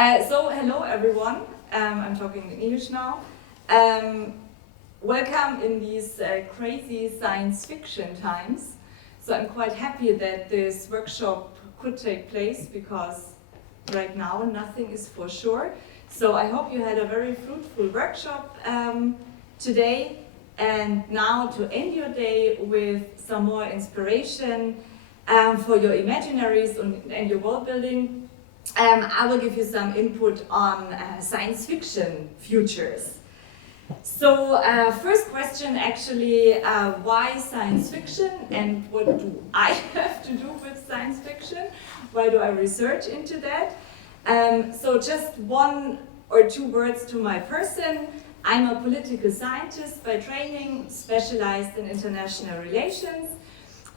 Hello everyone. I'm talking in English now. Welcome in these crazy science fiction times. So I'm quite happy that this workshop could take place because right now nothing is for sure. So I hope you had a very fruitful workshop today, and now to end your day with some more inspiration for your imaginaries and your world building. I will give you some input on science fiction futures. So first question actually, why science fiction and what do I have to do with science fiction? Why do I research into that? So just one or two words to my person. I'm a political scientist by training, specialized in international relations.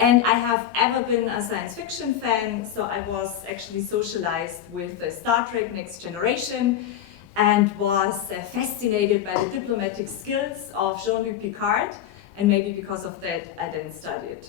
And I have ever been a science fiction fan, so I was actually socialized with Star Trek Next Generation and was fascinated by the diplomatic skills of Jean-Luc Picard, and maybe because of that I then studied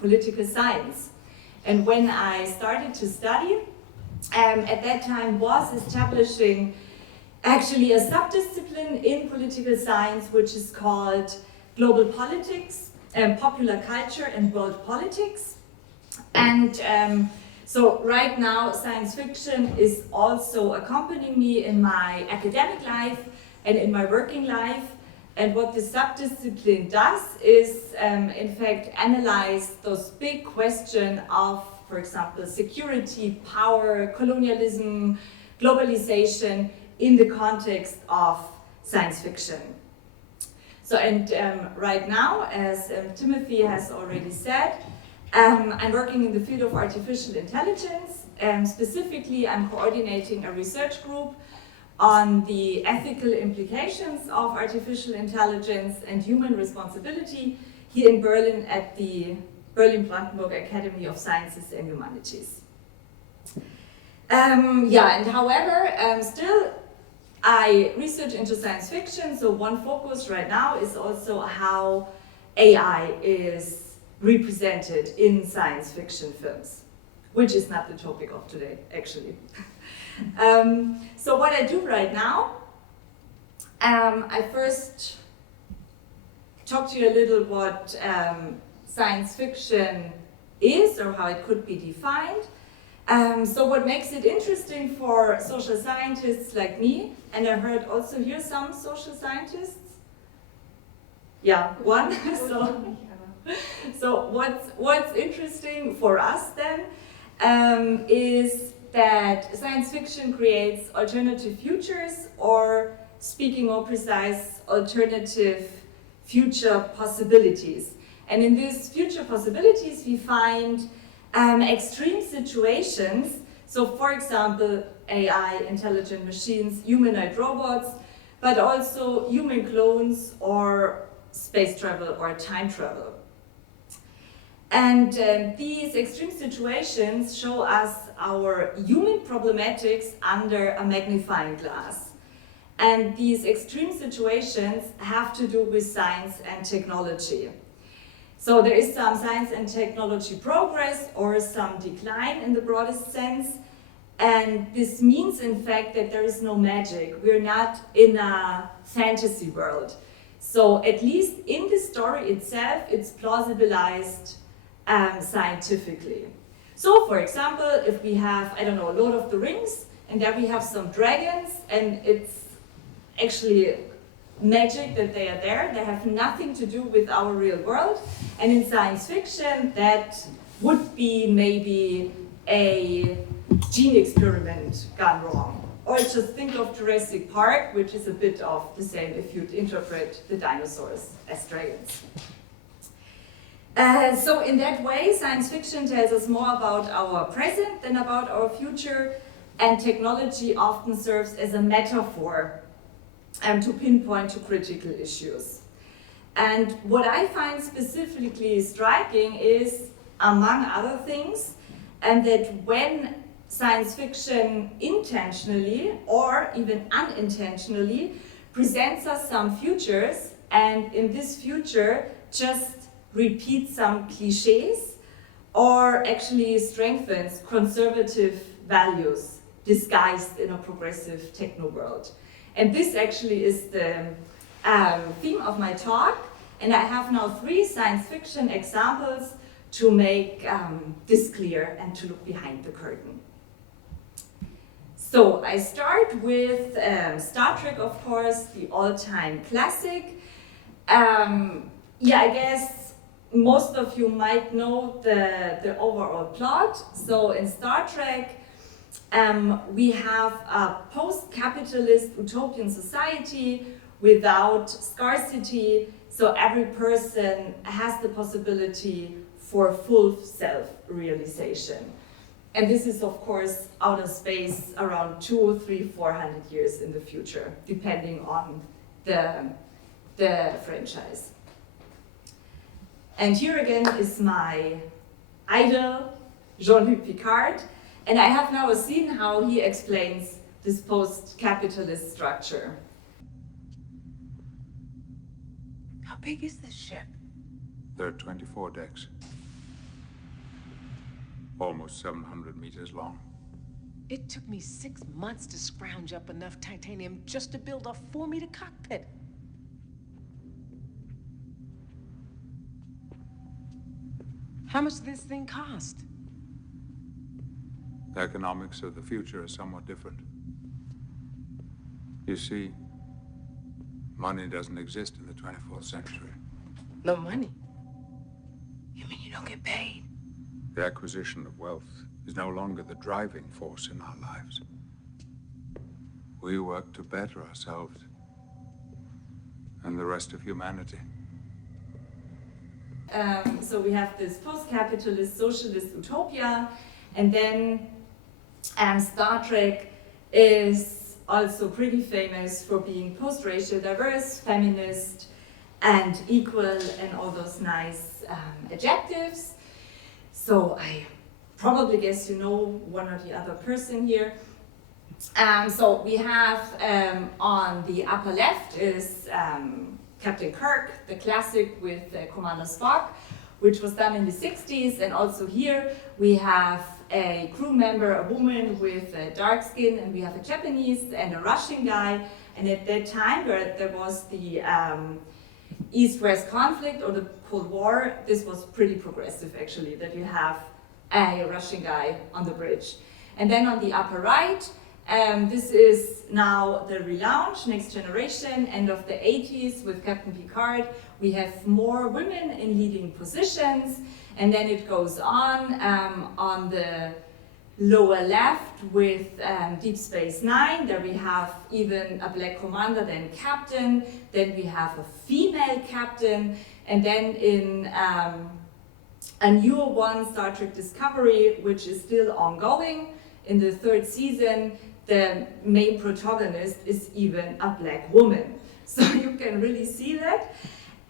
political science. And when I started to study, at that time was establishing actually a subdiscipline in political science which is called global politics, popular culture and world politics. And so right now science fiction is also accompanying me in my academic life and in my working life. And what this subdiscipline does is in fact analyze those big questions of, for example, security, power, colonialism, globalization in the context of science fiction. So, and right now, as Timothée has already said, I'm working in the field of artificial intelligence. Specifically, I'm coordinating a research group on the ethical implications of artificial intelligence and human responsibility here in Berlin at the Berlin-Brandenburg Academy of Sciences and Humanities. And however, still, I research into science fiction, so one focus right now is also how AI is represented in science fiction films, which is not the topic of today, actually. So what I do right now, I first talk to you a little what science fiction is or how it could be defined. So what makes it interesting for social scientists like me, and I heard also here some social scientists. Yeah, one. So what's interesting for us then is that science fiction creates alternative futures, or speaking more precise, alternative future possibilities. And in these future possibilities we find extreme situations, so for example, AI, intelligent machines, humanoid robots, but also human clones or space travel or time travel. And these extreme situations show us our human problematics under a magnifying glass. And these extreme situations have to do with science and technology. So there is some science and technology progress or some decline in the broadest sense. And this means, in fact, that there is no magic. We're not in a fantasy world. So at least in the story itself, it's plausibilized scientifically. So for example, if we have, I don't know, Lord of the Rings, and there we have some dragons, and it's actually magic that they are there. They have nothing to do with our real world. And in science fiction, that would be maybe a gene experiment gone wrong. Or just think of Jurassic Park, which is a bit of the same if you'd interpret the dinosaurs as dragons. So in that way, science fiction tells us more about our present than about our future, and technology often serves as a metaphor to pinpoint to critical issues. And what I find specifically striking is, among other things, and that when science fiction intentionally or even unintentionally presents us some futures, and in this future just repeats some cliches or actually strengthens conservative values disguised in a progressive techno world. And this actually is the theme of my talk. And I have now 3 science fiction examples to make this clear and to look behind the curtain. So I start with Star Trek, of course, the all-time classic. I guess most of you might know the overall plot. So in Star Trek, we have a post-capitalist utopian society without scarcity, so every person has the possibility for full self-realization. And this is, of course, outer space around 200, 300, 400 years in the future, depending on the franchise. And here again is my idol, Jean-Luc Picard. And I have now seen how he explains this post-capitalist structure. How big is this ship? There are 24 decks. Almost 700 meters long. It took me 6 months to scrounge up enough titanium just to build a 4-meter cockpit. How much does this thing cost? The economics of the future are somewhat different. You see, money doesn't exist in the 24th century. No money? You mean you don't get paid? The acquisition of wealth is no longer the driving force in our lives. We work to better ourselves and the rest of humanity. So we have this post-capitalist socialist utopia, and then Star Trek is also pretty famous for being post-racial diverse, feminist, and equal, and all those nice adjectives. So I probably guess you know one or the other person here. So we have on the upper left is Captain Kirk, the classic with Commander Spock, which was done in the 60s. And also here we have a crew member, a woman with dark skin, and we have a Japanese and a Russian guy. And at that time, where there was the East-West conflict or the Cold War, this was pretty progressive actually, that you have a Russian guy on the bridge. And then on the upper right, this is now the relaunch, Next Generation, end of the 80s with Captain Picard. We have more women in leading positions, and then it goes on the lower left with Deep Space Nine. There we have even a black commander, then captain, then we have a female captain, and then in a newer one, Star Trek Discovery, which is still ongoing, in the 3rd season, the main protagonist is even a black woman. So you can really see that.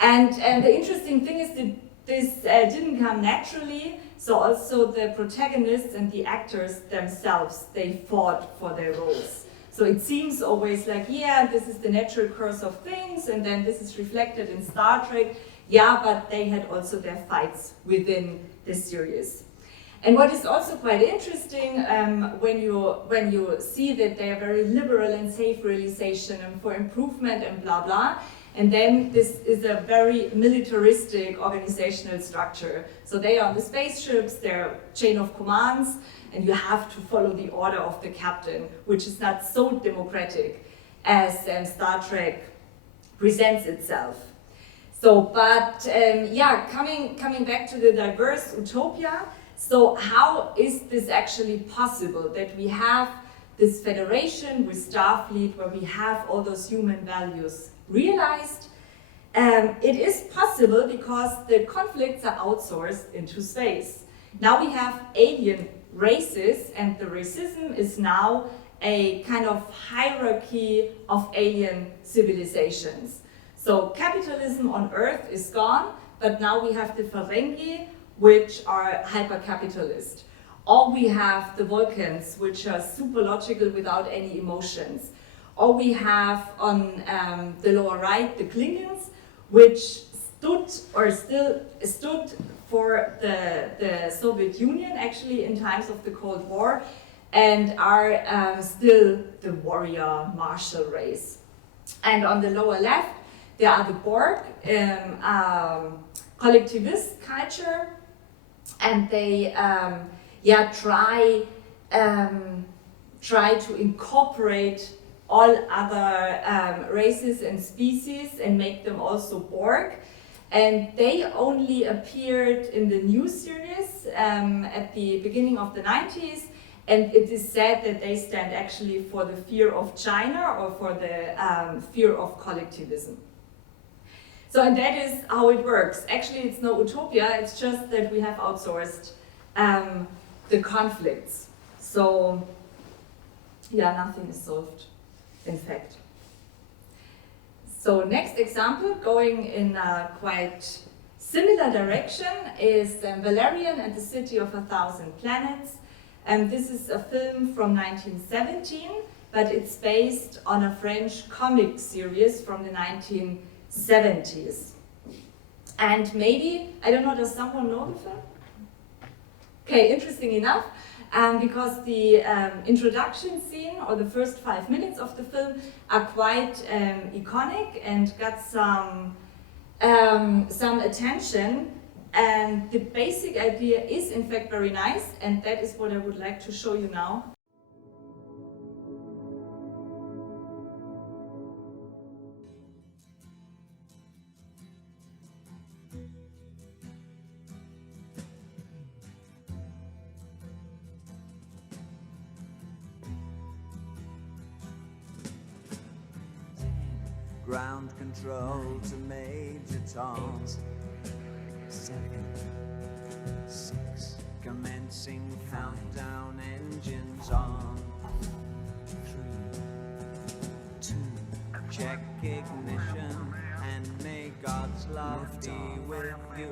And the interesting thing is that this didn't come naturally. So also the protagonists and the actors themselves, they fought for their roles. So it seems always like, yeah, this is the natural course of things, and then this is reflected in Star Trek. Yeah, but they had also their fights within the series. And what is also quite interesting when you see that they are very liberal in self-realization and for improvement and blah blah, and then this is a very militaristic organizational structure. So they are on the spaceships, they're chain of commands, and you have to follow the order of the captain, which is not so democratic as Star Trek presents itself. So, but coming back to the diverse utopia. So how is this actually possible, that we have this federation with Starfleet where we have all those human values realized? It is possible because the conflicts are outsourced into space. Now we have alien races, and the racism is now a kind of hierarchy of alien civilizations. So capitalism on Earth is gone, but now we have the Ferengi, which are hyper-capitalist. Or we have the Vulcans, which are super logical without any emotions. Or we have on the lower right, the Klingons, which stood or still stood for the Soviet Union, actually in times of the Cold War. and are still the warrior martial race. And on the lower left, there are the Borg, collectivist culture, and they try to incorporate all other races and species and make them also Borg. And they only appeared in the new series at the beginning of the 90s, and it is said that they stand actually for the fear of China or for the fear of collectivism. So, and that is how it works. Actually, it's no utopia, it's just that we have outsourced the conflicts. So, yeah, nothing is solved, in fact. So, next example, going in a quite similar direction, is Valerian and the City of 1,000 Planets. And this is a film from 1917, but it's based on a French comic series from the 1970s. And maybe, I don't know, does someone know the film? Okay, interesting enough, because the introduction scene or the first 5 minutes of the film are quite iconic and got some attention. And the basic idea is in fact very nice, and that is what I would like to show you now. Ground control to Major Tom. 7, 6. Commencing countdown, engines on. 3, 2. Check ignition and may God's love be with you.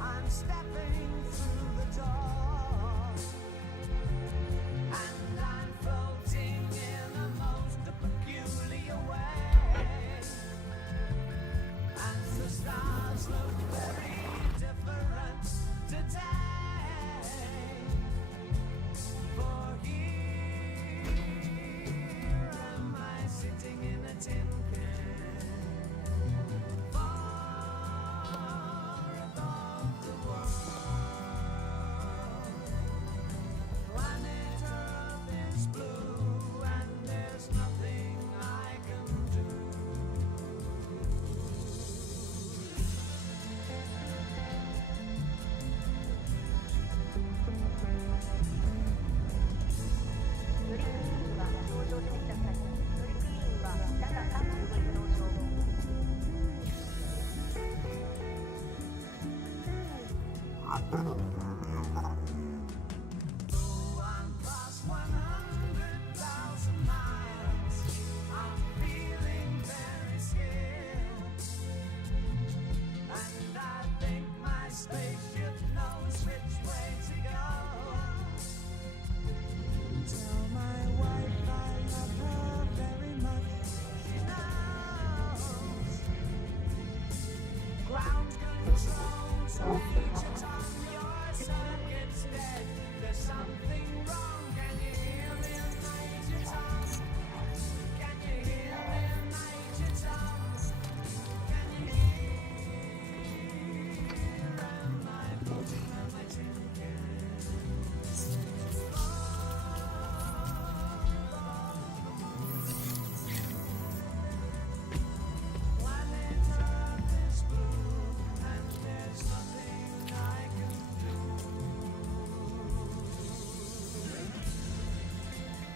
I'm stepping through the door, and I'm floating in a most peculiar way, and the stars look very different today, for here am I sitting in a tin can.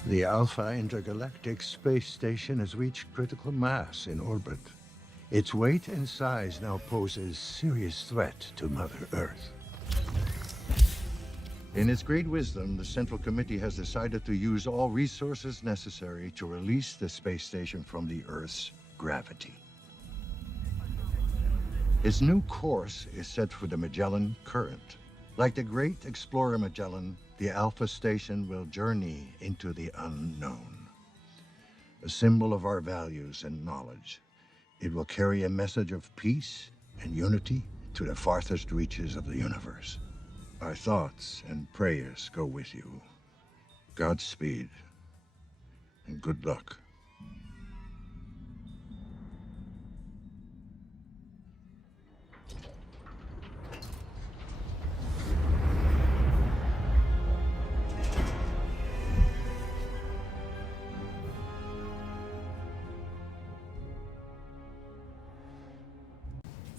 The Alpha Intergalactic Space Station has reached critical mass in orbit. Its weight and size now poses serious threat to Mother Earth. In its great wisdom, the Central Committee has decided to use all resources necessary to release the space station from the Earth's gravity. Its new course is set for the Magellan Current. Like the great explorer Magellan, the Alpha Station will journey into the unknown. A symbol of our values and knowledge, it will carry a message of peace and unity to the farthest reaches of the universe. Our thoughts and prayers go with you. Godspeed and good luck.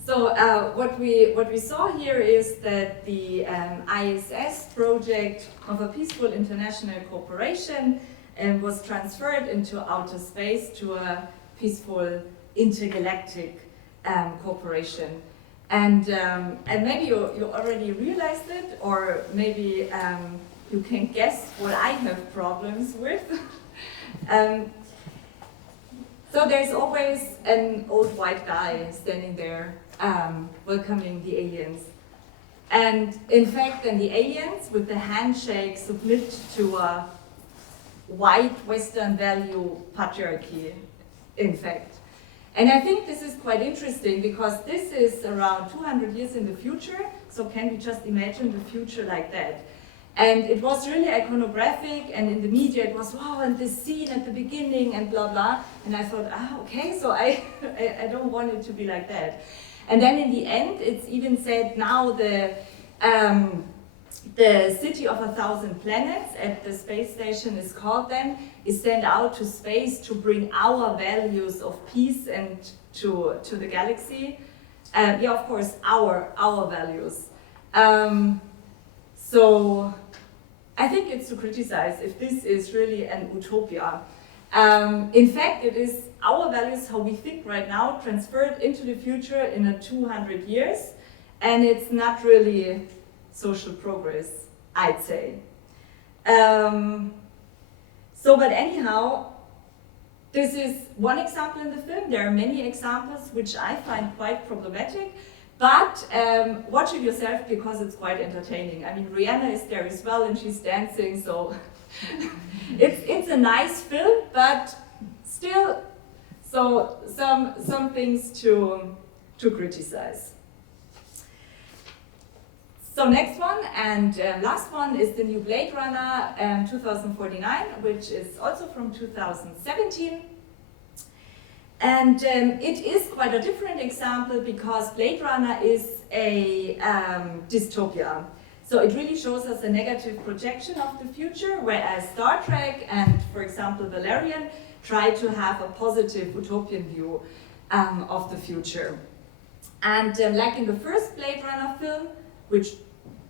So what we saw here is that the ISS project of a peaceful international cooperation was transferred into outer space to a peaceful intergalactic cooperation. And maybe you already realized it, or maybe you can guess what I have problems with. So there's always an old white guy standing there welcoming the aliens. And in fact, then the aliens, with the handshake, submit to a white Western value patriarchy, in fact. And I think this is quite interesting because this is around 200 years in the future, so can we just imagine the future like that? And it was really iconographic, and in the media it was, wow, and this scene at the beginning and blah, blah. And I thought, okay, so I don't want it to be like that. And then in the end, it's even said now the city of 1,000 planets at the space station is called then, is sent out to space to bring our values of peace and to the galaxy. Yeah, of course, our values. So I think it's to criticize if this is really an utopia. In fact, it is our values, how we think right now, transferred into the future in a 200 years, and it's not really social progress, I'd say. But anyhow, this is one example in the film. There are many examples which I find quite problematic, but watch it yourself because it's quite entertaining. I mean, Rihanna is there as well and she's dancing, so it's a nice film, but still, so some things to criticize. So next one and last one is the new Blade Runner 2049, which is also from 2017. And it is quite a different example because Blade Runner is a dystopia. So it really shows us a negative projection of the future, whereas Star Trek and, for example, Valerian try to have a positive utopian view of the future. And like in the first Blade Runner film, which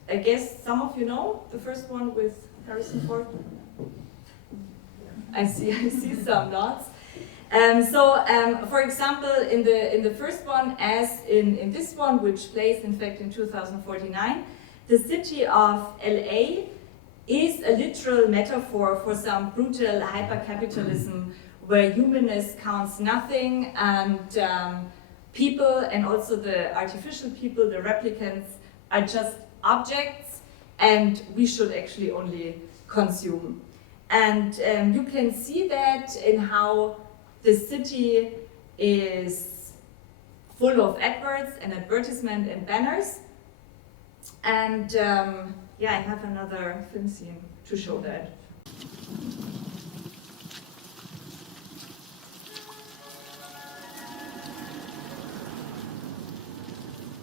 I guess some of you know, the first one with Harrison Ford. I see some nods. For example, in the first one, as in this one, which plays in fact in 2049, the city of LA is a literal metaphor for some brutal hyper-capitalism where humanness counts nothing, and people, and also the artificial people, the replicants, are just objects, and we should actually only consume. And you can see that in how the city is full of adverts and advertisement and banners. And yeah, I have another film scene to show that.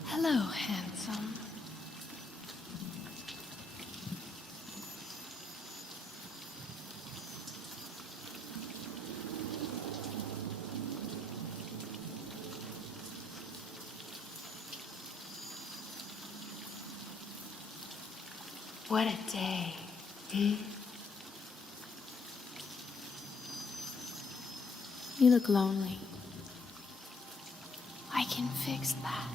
Hello, handsome. What a day, You look lonely. I can fix that.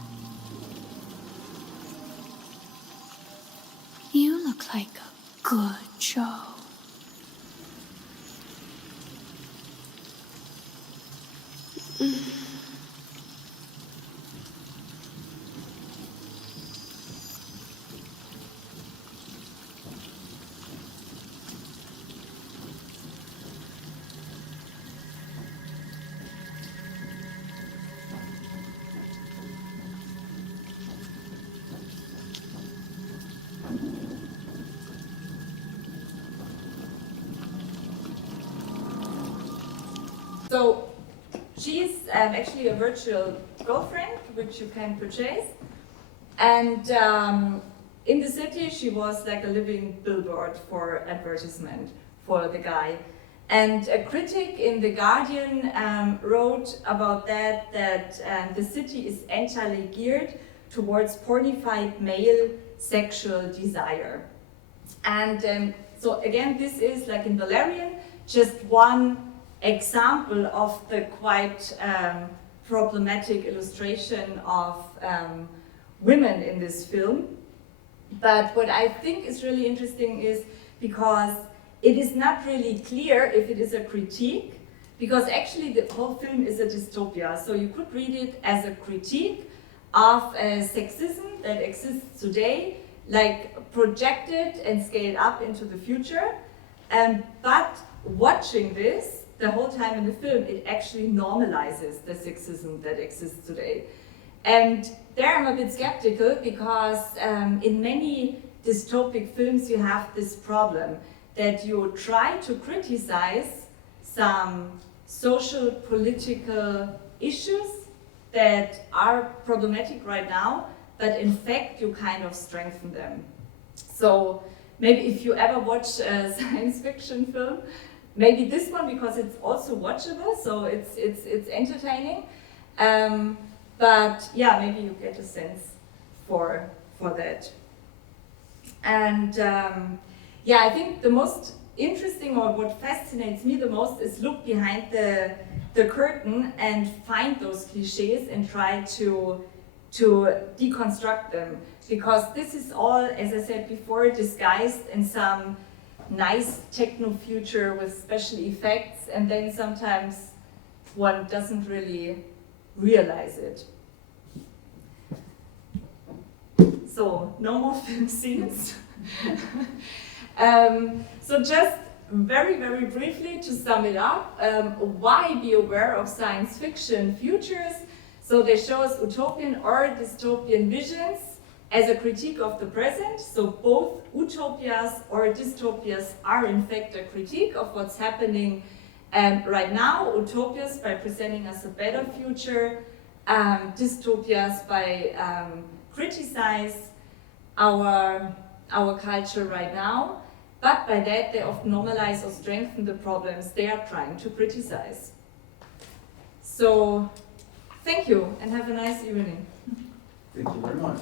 You look like a good Joe. So she's actually a virtual girlfriend, which you can purchase. And in the city, she was like a living billboard for advertisement for the guy. And a critic in The Guardian wrote about that the city is entirely geared towards pornified male sexual desire. And so again, this is like in Valerian, just one example of the quite problematic illustration of women in this film. But what I think is really interesting is because it is not really clear if it is a critique, because actually the whole film is a dystopia. So you could read it as a critique of sexism that exists today, like projected and scaled up into the future. But watching this the whole time in the film, it actually normalizes the sexism that exists today. And there I'm a bit skeptical because in many dystopic films you have this problem that you try to criticize some social political issues that are problematic right now, but in fact you kind of strengthen them. So maybe if you ever watch a science fiction film, maybe this one, because it's also watchable, so it's entertaining. But yeah, maybe you get a sense for that. And yeah, I think the most interesting, or what fascinates me the most, is look behind the curtain and find those cliches and try to deconstruct them. Because this is all, as I said before, disguised in some nice techno future with special effects, and then sometimes one doesn't really realize it. So no more film scenes. So just very, very briefly to sum it up, why be aware of science fiction futures? So they show us utopian or dystopian visions as a critique of the present. So both utopias or dystopias are in fact a critique of what's happening right now. Utopias by presenting us a better future, dystopias by criticize our culture right now, but by that they often normalize or strengthen the problems they are trying to criticize. So thank you and have a nice evening. Thank you very much.